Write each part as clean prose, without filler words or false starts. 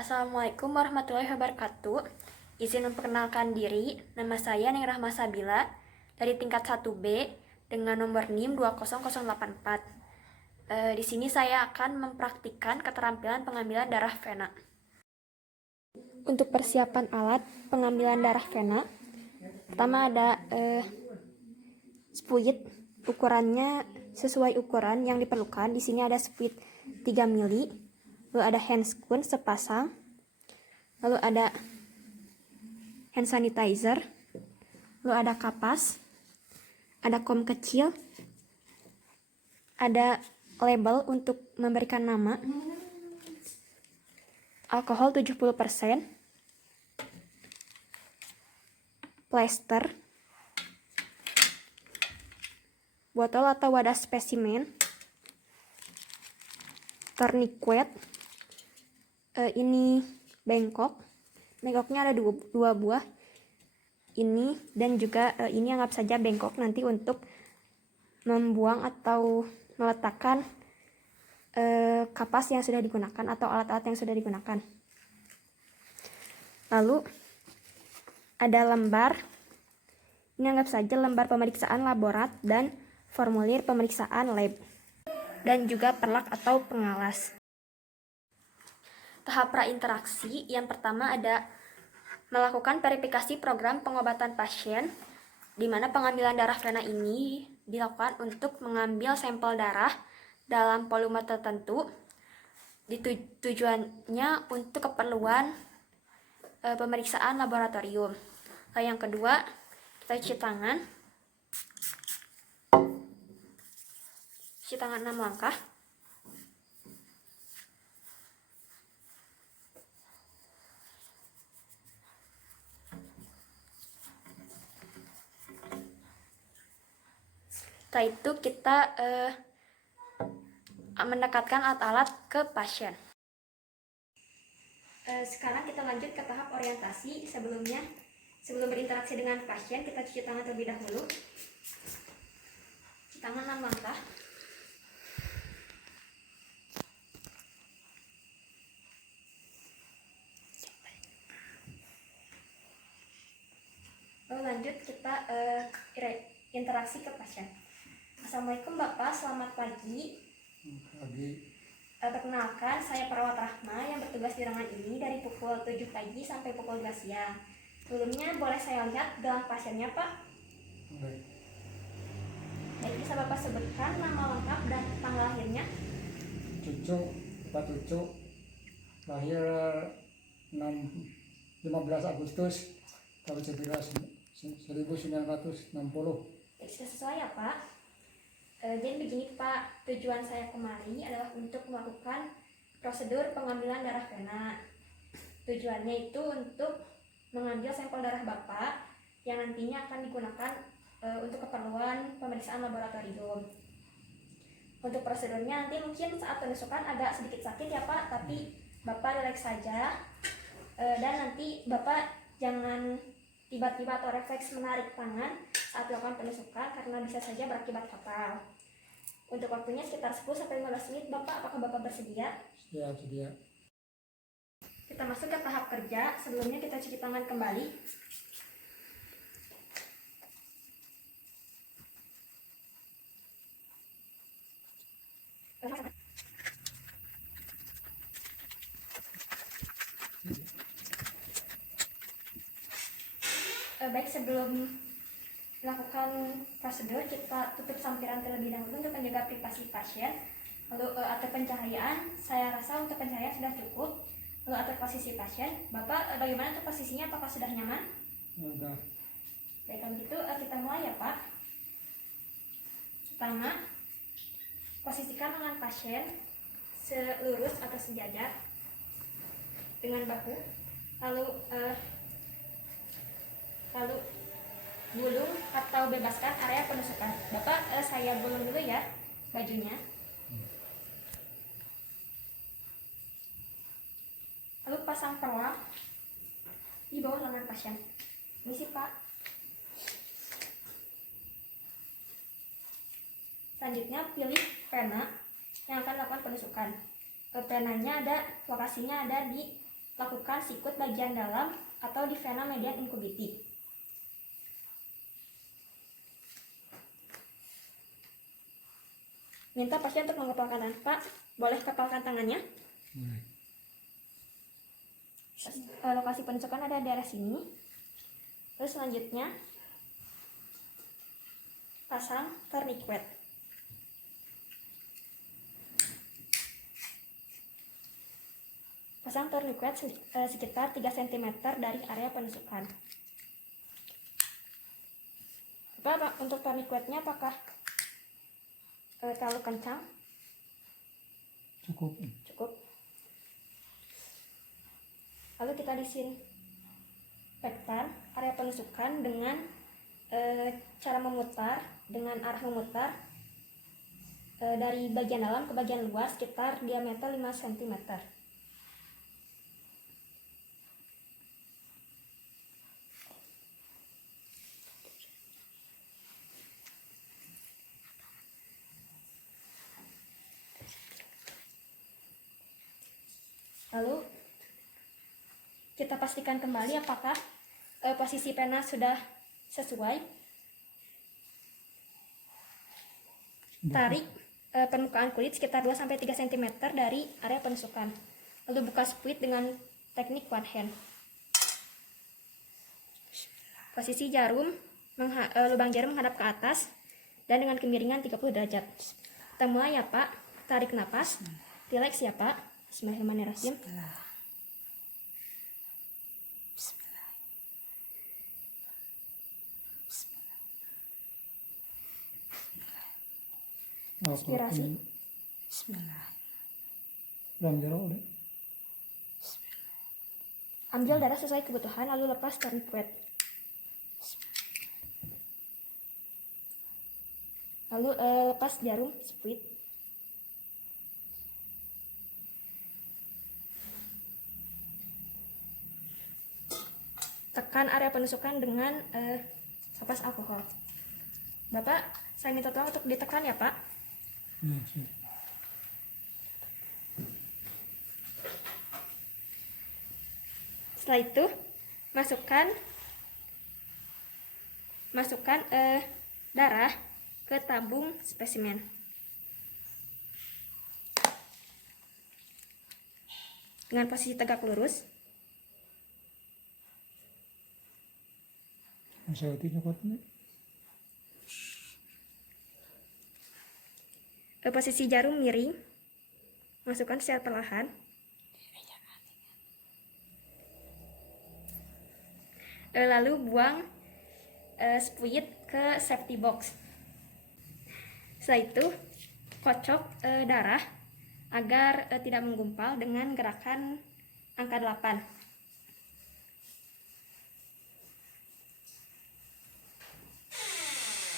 Assalamualaikum warahmatullahi wabarakatuh. Izin memperkenalkan diri, nama saya Neng Rahma Sabila dari tingkat 1B dengan nomor NIM 20084. Di sini saya akan mempraktikkan keterampilan pengambilan darah vena. Untuk persiapan alat pengambilan darah vena, pertama ada spuit, ukurannya sesuai ukuran yang diperlukan. Di sini ada spuit 3 mili, lalu ada handscoon sepasang, lalu ada hand sanitizer, lalu ada kapas, ada kom kecil, ada label untuk memberikan nama, alkohol 70%, plester, botol atau wadah spesimen, tourniquet, ini bengkoknya ada dua buah ini, dan juga ini anggap saja bengkok nanti untuk membuang atau meletakkan kapas yang sudah digunakan atau alat-alat yang sudah digunakan. Lalu ada lembar, ini anggap saja lembar pemeriksaan laborat dan formulir pemeriksaan lab, dan juga perlak atau pengalas. Tahap prainteraksi yang pertama ada melakukan verifikasi program pengobatan pasien, di mana pengambilan darah vena ini dilakukan untuk mengambil sampel darah dalam volume tertentu. Tujuannya untuk keperluan pemeriksaan laboratorium. Lalu yang kedua, kita cuci tangan. Cuci tangan 6 langkah. Setelah itu kita mendekatkan alat-alat ke pasien. Sekarang kita lanjut ke tahap orientasi. Sebelum berinteraksi dengan pasien, kita cuci tangan terlebih dahulu. Cuci tangan 6 langkah. Lalu lanjut kita interaksi ke pasien. Assalamualaikum Bapak, selamat pagi. Perkenalkan, saya perawat Rahma yang bertugas di ruangan ini dari pukul 7 pagi sampai pukul 2 siang. Sebelumnya boleh saya lihat gelang pasiennya, Pak? Baik, bisa Bapak sebutkan nama lengkap dan tanggal lahirnya? Pak Cucu, lahir 15 Agustus tahun 1960. Sudah sesuai ya Pak? Jadi begini Pak, tujuan saya kemari adalah untuk melakukan prosedur pengambilan darah vena. Tujuannya itu untuk mengambil sampel darah Bapak yang nantinya akan digunakan untuk keperluan pemeriksaan laboratorium. Untuk prosedurnya nanti mungkin saat penusukan agak sedikit sakit ya Pak, tapi Bapak relax saja, dan nanti Bapak jangan tiba-tiba atau refleks menarik tangan saat melakukan penusukan karena bisa saja berakibat fatal. Untuk waktunya sekitar 10-15 menit Bapak, apakah Bapak bersedia? Sedia. Kita masuk ke tahap kerja. Sebelumnya kita cuci tangan kembali. Baik, sebelum melakukan prosedur, kita tutup sampiran terlebih dahulu untuk menjaga privasi pasien. Lalu atur pencahayaan, saya rasa untuk pencahayaan sudah cukup. Lalu atur posisi pasien. Bapak, bagaimana untuk posisinya? Apakah sudah nyaman? Sudah. Baik, kalau gitu kita mulai ya Pak. Pertama, posisikan lengan pasien selurus atau sejajar dengan bahu. Lalu gulung atau bebaskan area penusukan. Bapak, saya gulung dulu ya bajunya. Lalu pasang perlak di bawah lengan pasien. Ini sih Pak. Selanjutnya pilih pena yang akan melakukan penusukan. Penanya lokasinya ada di lakukan sikut bagian dalam atau di vena median incubiti. Minta pasien untuk mengepalkan tangan. Pak, boleh kepalkan tangannya? Mulai. Lokasi penusukan ada di daerah sini. Terus selanjutnya pasang tourniquet. Pasang tourniquet sekitar 3 cm dari area penusukan. Pak, untuk tourniquetnya apakah terlalu kencang? Cukup. Cukup. Lalu kita disinfektan area penusukan dengan cara memutar, dengan arah memutar dari bagian dalam ke bagian luar sekitar diameter 5 cm. Lalu kita pastikan kembali apakah posisi pena sudah sesuai. Tarik permukaan kulit sekitar 2-3 cm dari area penusukan. Lalu buka spuit dengan teknik one hand. Posisi lubang jarum menghadap ke atas dan dengan kemiringan 30 derajat. Kita mulai ya Pak. Tarik napas. Relax ya Pak. Bismillahirrahmanirrahim. Inspirasi. Bismillah. Lubang jarum udah. Ambil darah sesuai kebutuhan lalu lepas tourniquet. Lalu lepas jarum spuit. Tekan area penusukan dengan kapas alkohol. Bapak, saya minta tolong untuk ditekan ya Pak. Ya, siap. Setelah itu masukkan darah ke tabung spesimen. Dengan posisi tegak lurus. Saya nyokot ini. Posisi jarum miring. Masukkan secara perlahan. Lalu buang spuit ke safety box. Setelah itu kocok darah agar tidak menggumpal dengan gerakan angka 8.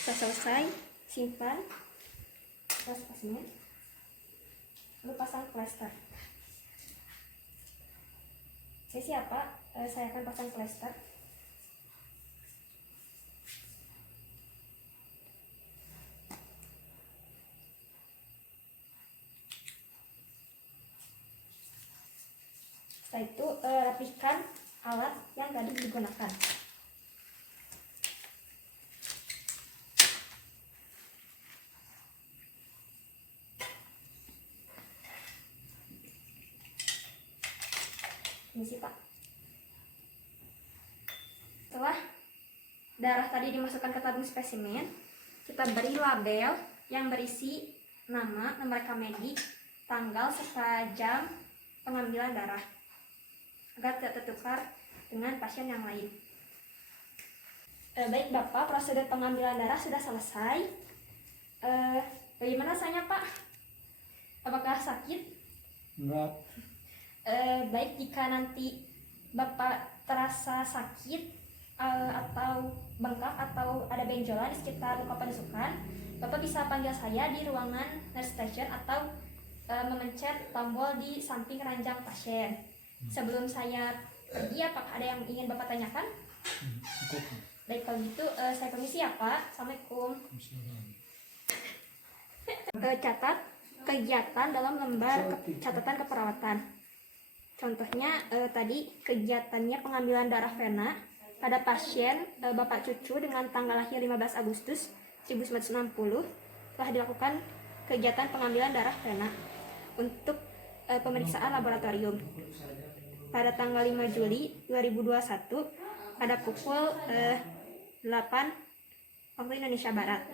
Setelah selesai, simpan spesimen, lalu pasang plester. Oke, siapa? Saya akan pasang plester. Setelah itu rapihkan alat yang tadi digunakan. Misi Pak. Setelah darah tadi dimasukkan ke tabung spesimen, kita beri label yang berisi nama, nomor rekam medik, tanggal serta jam pengambilan darah agar tidak tertukar dengan pasien yang lain. Baik Bapak, prosedur pengambilan darah sudah selesai. Bagaimana rasanya Pak? Apakah sakit? Enggak. Baik, jika nanti Bapak terasa sakit atau bengkak atau ada benjolan di sekitar luka penusukan, Bapak bisa panggil saya di ruangan nurse station atau memencet tombol di samping ranjang pasien. Sebelum saya pergi, apakah ada yang ingin Bapak tanyakan? Cukup. Baik, kalau gitu saya permisi ya Pak. Assalamualaikum. Catat kegiatan dalam lembar catatan keperawatan. Contohnya tadi kegiatannya pengambilan darah vena pada pasien Bapak Cucu dengan tanggal lahir 15 Agustus 1960 telah dilakukan kegiatan pengambilan darah vena untuk pemeriksaan laboratorium. Pada tanggal 5 Juli 2021 pada pukul 8 waktu Indonesia Barat.